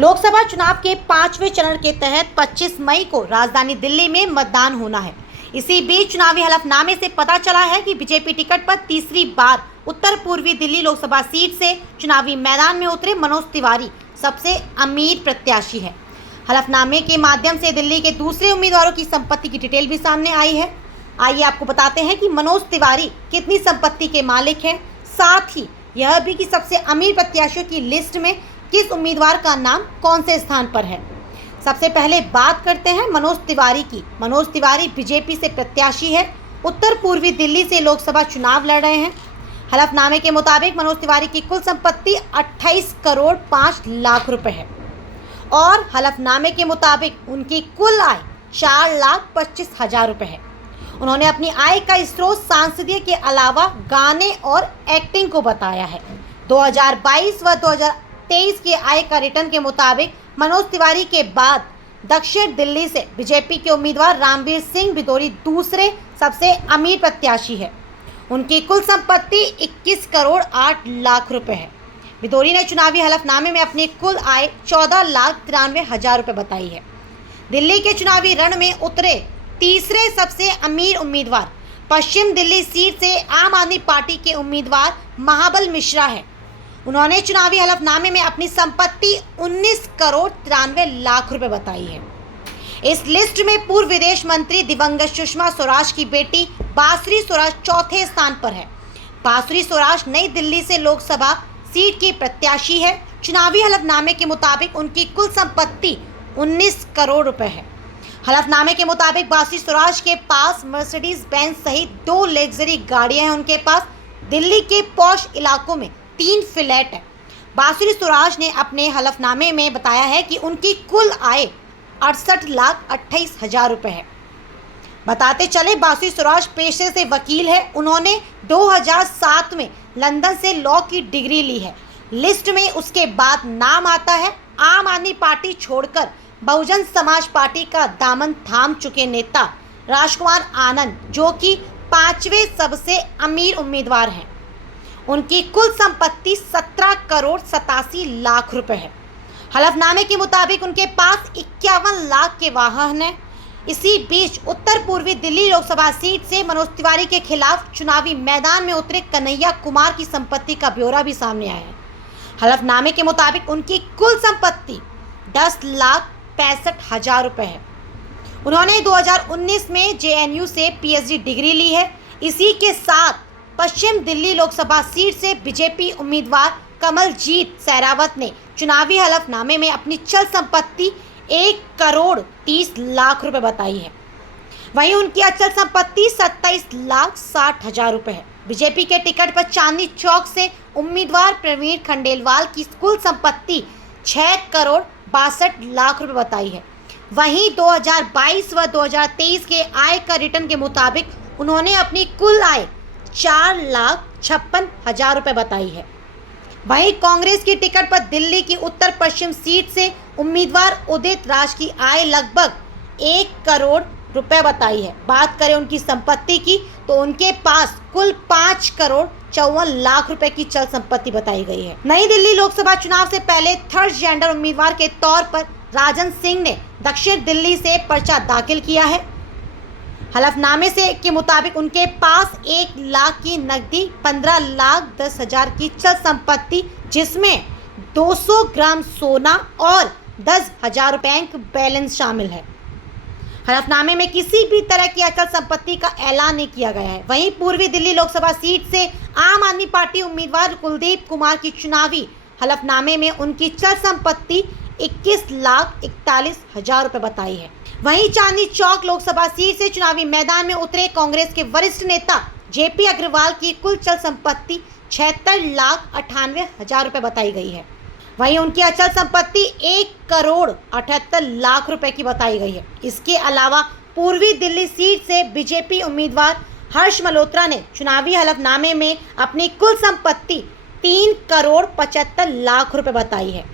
लोकसभा चुनाव के 5वें चरण के तहत 25 मई को राजधानी दिल्ली में मतदान होना है। इसी बीच चुनावी हलफनामे से पता चला है कि बीजेपी टिकट पर तीसरी बार उत्तर पूर्वी दिल्ली लोकसभा सीट से चुनावी मैदान में उतरे मनोज तिवारी सबसे अमीर प्रत्याशी है। हलफनामे के माध्यम से दिल्ली के दूसरे उम्मीदवारों की संपत्ति की डिटेल भी सामने आई है। आइए आपको बताते हैं कि मनोज तिवारी कितनी संपत्ति के मालिक हैं, साथ ही यह भी कि सबसे अमीर प्रत्याशियों की लिस्ट में किस उम्मीदवार का नाम कौन से स्थान पर है। सबसे पहले बात करते हैं मनोज तिवारी की। मनोज तिवारी बीजेपी से प्रत्याशी है, उत्तर पूर्वी दिल्ली से लोकसभा चुनाव लड़ रहे हैं। हलफनामे के मुताबिक मनोज तिवारी की कुल संपत्ति 28 करोड़ 5 लाख रुपए है और हलफनामे के मुताबिक उनकी कुल आय 4,25,000 रुपए है। उन्होंने अपनी आय का स्रोत सांसदीय के अलावा गाने और एक्टिंग को बताया है। 2022 व 2023 के आय का रिटर्न के मुताबिक मनोज तिवारी के बाद दक्षिण दिल्ली से बीजेपी के उम्मीदवार रामवीर सिंह बिदोरी दूसरे सबसे अमीर प्रत्याशी है। उनकी कुल संपत्ति 21 करोड़ 8 लाख रुपए है। बिदोरी ने चुनावी हलफनामे में अपनी कुल आय 14,93,000 रुपए बताई है। दिल्ली के चुनावी रण में उतरे तीसरे सबसे अमीर उम्मीदवार पश्चिम दिल्ली सीट से आम आदमी पार्टी के उम्मीदवार महाबल मिश्रा है। उन्होंने चुनावी हलफनामे में अपनी संपत्ति 19 करोड़ 93 लाख रुपए बताई है। इस लिस्ट में पूर्व विदेश मंत्री दिवंगत सुषमा स्वराज की बेटी बांसुरी स्वराज चौथे स्थान पर है। बांसुरी स्वराज नई दिल्ली से लोकसभा सीट की प्रत्याशी है। चुनावी हलफनामे के मुताबिक उनकी कुल संपत्ति 19 करोड़ रुपए है। हलफनामे के मुताबिक बांसुरी स्वराज के पास मर्सिडीज बेंज सहित 2 लग्जरी गाड़ियां हैं। उनके पास दिल्ली के पॉश इलाकों में 3 फ्लैट है। बांसुरी स्वराज ने अपने हलफनामे में बताया है कि उनकी कुल आय 68,28,000 रुपए है। बताते चले बांसुरी स्वराज पेशे से वकील है। उन्होंने 2007 में लंदन से लॉ की डिग्री ली है। लिस्ट में उसके बाद नाम आता है आम आदमी पार्टी छोड़कर बहुजन समाज पार्टी का दामन थाम चुके नेता राजकुमार आनंद, जो कि 5वें सबसे अमीर उम्मीदवार हैं। उनकी कुल संपत्ति 17 करोड़ 87 लाख रुपए है। हलफनामे के मुताबिक उनके पास 51 लाख के वाहन हैं। इसी बीच उत्तर पूर्वी दिल्ली लोकसभा सीट से मनोज तिवारी के खिलाफ चुनावी मैदान में उतरे कन्हैया कुमार की संपत्ति का ब्यौरा भी सामने आया है। हलफनामे के मुताबिक उनकी कुल संपत्ति 10,65,000 रुपए है। उन्होंने 2019 में JNU से PhD डिग्री ली है। इसी के साथ पश्चिम दिल्ली लोकसभा सीट से बीजेपी उम्मीदवार कमलजीत सहरावत ने चुनावी हलफनामे में अपनी चल संपत्ति 1 करोड़ 30 लाख रुपए बताई है। वहीं उनकी अचल संपत्ति 27,60,000 रुपए है। बीजेपी के टिकट पर चांदनी चौक से उम्मीदवार प्रवीण खंडेलवाल की कुल संपत्ति 6 करोड़ 62 लाख रुपए बताई है। वहीं 2022 व 2023 के आय का रिटर्न के मुताबिक उन्होंने अपनी कुल आय 4,56,000 रुपए बताई है। वहीं कांग्रेस की टिकट पर दिल्ली की उत्तर पश्चिम सीट से उम्मीदवार उदित राज की आय लगभग 1 करोड़ रुपए बताई है। बात करें उनकी संपत्ति की तो उनके पास कुल 5 करोड़ 54 लाख रुपए की चल संपत्ति बताई गई है। नई दिल्ली लोकसभा चुनाव से पहले थर्ड जेंडर उम्मीदवार के तौर पर राजन सिंह ने दक्षिण दिल्ली से पर्चा दाखिल किया है। हलफनामे से के मुताबिक उनके पास 1 लाख की नकदी, 15,10,000 की चल संपत्ति, जिसमें 200 ग्राम सोना और 10,000 बैंक बैलेंस शामिल है। हलफनामे में किसी भी तरह की अचल संपत्ति का ऐलान नहीं किया गया है। वहीं पूर्वी दिल्ली लोकसभा सीट से आम आदमी पार्टी उम्मीदवार कुलदीप कुमार की चुनावी हलफनामे में उनकी चल संपत्ति 21,41,000 रुपए बताई है। वहीं चांदनी चौक लोकसभा सीट से चुनावी मैदान में उतरे कांग्रेस के वरिष्ठ नेता JP अग्रवाल की कुल चल संपत्ति 76,98,000 रुपए बताई गई है। वहीं उनकी अचल संपत्ति 1 करोड़ 78 लाख रुपए की बताई गई है। इसके अलावा पूर्वी दिल्ली सीट से बीजेपी उम्मीदवार हर्ष मल्होत्रा ने चुनावी हलफनामे में अपनी कुल संपत्ति 3 करोड़ 75 लाख रुपए बताई है।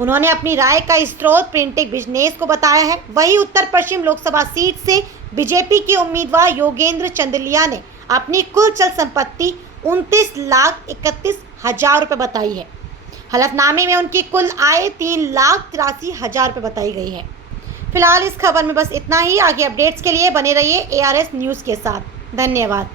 उन्होंने अपनी राय का स्रोत प्रिंटिंग बिजनेस को बताया है। वहीं उत्तर पश्चिम लोकसभा सीट से बीजेपी के उम्मीदवार योगेंद्र चंदलिया ने अपनी कुल चल संपत्ति 29,31,000 रुपए बताई है। हलफनामे में उनकी कुल आय 3,83,000 रुपये बताई गई है। फिलहाल इस खबर में बस इतना ही। आगे अपडेट्स के लिए बने रहिए ARS न्यूज़ के साथ। धन्यवाद।